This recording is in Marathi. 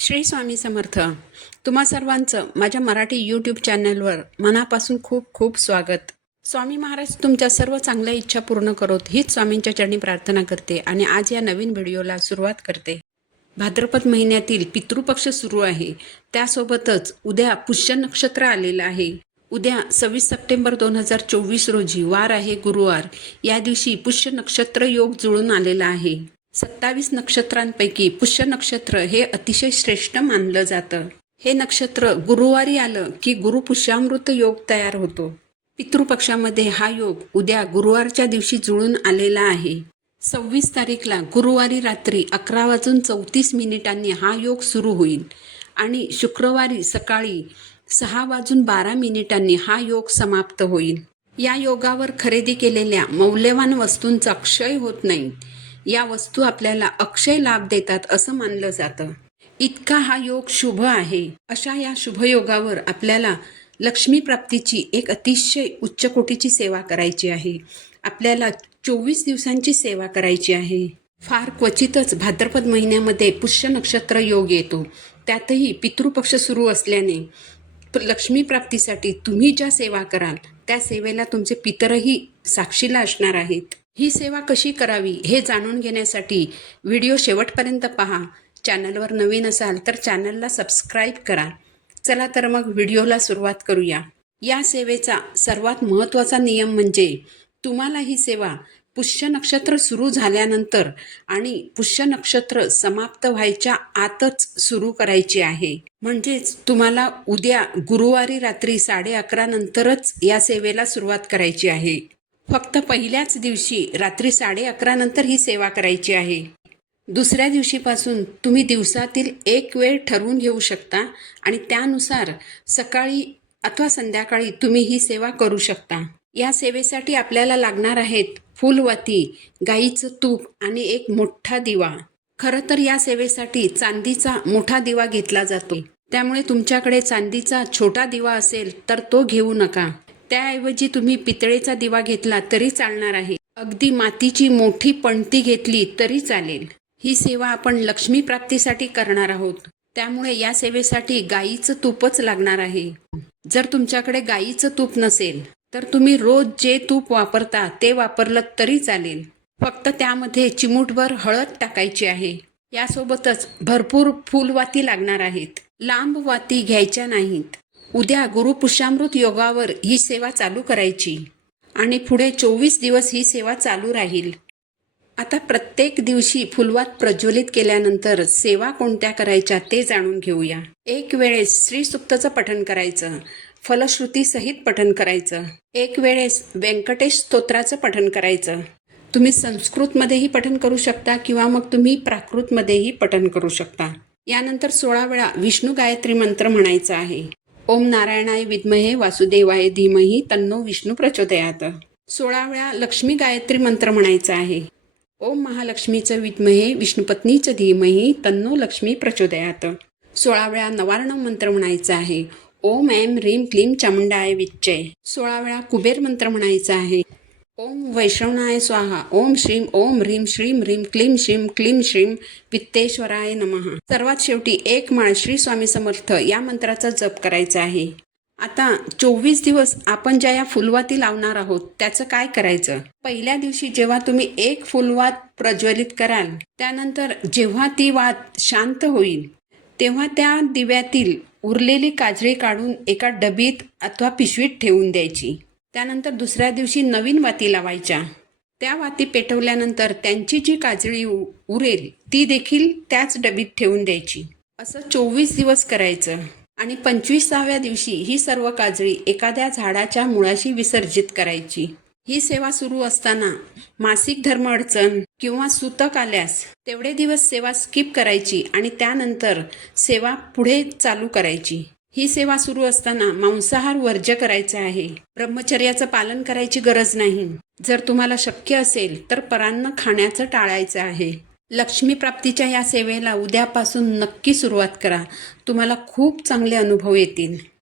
श्री स्वामी समर्थ तुम्हा सर्वांचं माझ्या मराठी यूट्यूब चॅनलवर मनापासून खूप खूप स्वागत. स्वामी महाराज तुमच्या सर्व चांगल्या इच्छा पूर्ण करोत हीच स्वामींच्या चरणी प्रार्थना करते आणि आज या नवीन व्हिडिओला सुरुवात करते. भाद्रपद महिन्यातील पितृपक्ष सुरू आहे. त्यासोबतच उद्या पुष्य नक्षत्र आलेलं आहे. उद्या सव्वीस सप्टेंबर दोन हजार चोवीस रोजी वार आहे गुरुवार. या दिवशी पुष्य नक्षत्र योग जुळून आलेला आहे. सत्तावीस नक्षत्रांपैकी पुष्य नक्षत्र हे अतिशय श्रेष्ठ मानलं जातं. हे नक्षत्र गुरुवारी आलं की गुरुपुष्यामृत योग तयार होतो. पितृपक्षामध्ये हा योग उद्या गुरुवारच्या दिवशी जुळून आलेला आहे. सव्वीस तारीखला गुरुवारी रात्री अकरा वाजून चौतीस मिनिटांनी हा योग सुरू होईल आणि शुक्रवारी सकाळी सहा वाजून बारा मिनिटांनी हा योग समाप्त होईल. या योगावर खरेदी केलेल्या मौल्यवान वस्तूंचा क्षय होत नाही. या वस्तू आपल्याला अक्षय लाभ देतात असं मानलं जातं. इतका हा योग शुभ आहे. अशा या शुभयोगावर आपल्याला लक्ष्मी प्राप्तीची एक अतिशय उच्च कोटीची सेवा करायची आहे. आपल्याला चोवीस दिवसांची सेवा करायची आहे. फार क्वचितच भाद्रपद महिन्यामध्ये पुष्य नक्षत्र योग येतो. त्यातही पितृपक्ष सुरू असल्याने लक्ष्मी प्राप्तीसाठी तुम्ही ज्या सेवा कराल त्या सेवेला तुमचे पितरही साक्षीला असणार आहेत. ही सेवा कशी करावी हे जाणून घेण्यासाठी व्हिडिओ शेवटपर्यंत पहा. चॅनलवर नवीन असाल तर चॅनलला सबस्क्राईब करा. चला तर मग व्हिडिओला सुरुवात करूया. या सेवेचा सर्वात महत्त्वाचा नियम म्हणजे तुम्हाला ही सेवा पुष्य नक्षत्र सुरू झाल्यानंतर आणि पुष्य नक्षत्र समाप्त व्हायच्या आतच सुरू करायची आहे. म्हणजेच तुम्हाला उद्या गुरुवारी रात्री साडे अकरा नंतरच या सेवेला सुरुवात करायची आहे. फक्त पहिल्याच दिवशी रात्री साडे अकरा नंतर ही सेवा करायची आहे. दुसऱ्या दिवशीपासून तुम्ही दिवसातील एक वेळ ठरवून घेऊ शकता आणि त्यानुसार सकाळी अथवा संध्याकाळी तुम्ही ही सेवा करू शकता. या सेवेसाठी आपल्याला लागणार आहेत फुलवती गाईचं तूप आणि एक मोठा दिवा. खरं तर या सेवेसाठी चांदीचा मोठा दिवा घेतला जातो. त्यामुळे तुमच्याकडे चांदीचा छोटा दिवा असेल तर तो घेऊ नका. त्याऐवजी तुम्ही पितळेचा दिवा घेतला तरी चालणार आहे. अगदी मातीची मोठी पणती घेतली तरी चालेल. ही सेवा आपण लक्ष्मी प्राप्तीसाठी करणार आहोत. त्यामुळे या सेवेसाठी गाईचं तूपच लागणार आहे. जर तुमच्याकडे गाईचं तूप नसेल तर तुम्ही रोज जे तूप वापरता ते वापरलं तरी चालेल. फक्त त्यामध्ये चिमूटभर हळद टाकायची आहे. यासोबतच भरपूर फुलवाती लागणार आहेत. लांब वाती घ्यायच्या नाहीत. उद्या गुरुपुष्यामृत योगावर ही सेवा चालू करायची. आणि पुढे चोवीस दिवस ही सेवा चालू राहील. आता प्रत्येक दिवशी फुलवात प्रज्वलित केल्यानंतर सेवा कोणत्या करायच्या ते जाणून घेऊया. एक वेळेस श्रीसुक्तचं पठण करायचं फलश्रुती सहित पठण करायचं. एक वेळेस व्यंकटेश स्तोत्राचं पठण करायचं. तुम्ही संस्कृतमध्येही पठण करू शकता किंवा मग तुम्ही प्राकृतमध्येही पठण करू शकता. यानंतर सोळा वेळा विष्णू गायत्री मंत्र म्हणायचा आहे. ओम नारायणाय विद्महे वासुदेवाय धीमही तन्नो विष्णू प्रचोदयात. सोळा वेळा लक्ष्मी गायत्री मंत्र म्हणायचा आहे. ओम महालक्ष्मीचं विद्महे विष्णुपत्नीचं धीमही तन्नो लक्ष्मी प्रचोदयात. सोळा वेळा नवार्ण मंत्र म्हणायचा आहे. ओम ऐम ह्रीम क्लीम चामुंडाय विच्चय. सोळा वेळा कुबेर मंत्र म्हणायचा आहे. ओम वैष्णवनाय स्वाहा. ओम श्रीम ओम ह्रीम श्रीम ह्रीम क्लीम श्रीम क्लीम श्रीम वित्तेश्वराय नमः. सर्वात शेवटी एक माळ श्री स्वामी समर्थ या मंत्राचा जप करायचा आहे. आता चोवीस दिवस आपण ज्या या फुलवाती लावणार आहोत त्याचं काय करायचं? पहिल्या दिवशी जेव्हा तुम्ही एक फुलवात प्रज्वलित कराल त्यानंतर जेव्हा ती वात शांत होईल तेव्हा त्या दिव्यातील उरलेली काजळी काढून एका डबीत अथवा पिशवीत ठेवून द्यायची. त्यानंतर दुसऱ्या दिवशी नवीन वाती लावायच्या. त्या वाती पेटवल्यानंतर त्यांची जी काजळी उ- उरेल ती देखील त्याच डबीत ठेवून द्यायची. असं चोवीस दिवस करायचं. आणि पंचवीसाव्या दिवशी ही सर्व काजळी एखाद्या झाडाच्या मुळाशी विसर्जित करायची. ही सेवा सुरू असताना मासिक धर्म अडचण किंवा सुतक आल्यास तेवढे दिवस सेवा स्किप करायची आणि त्यानंतर सेवा पुढे चालू करायची. ही सेवा सुरू असताना मांसाहार वर्ज्य करायचा आहे. ब्रह्मचर्याचं पालन करायची गरज नाही. जर तुम्हाला शक्य असेल तर परान्न खाण्याचं टाळायचं आहे. लक्ष्मी प्राप्तीच्या या सेवेला उद्यापासून नक्की सुरुवात करा. तुम्हाला खूप चांगले अनुभव येतील.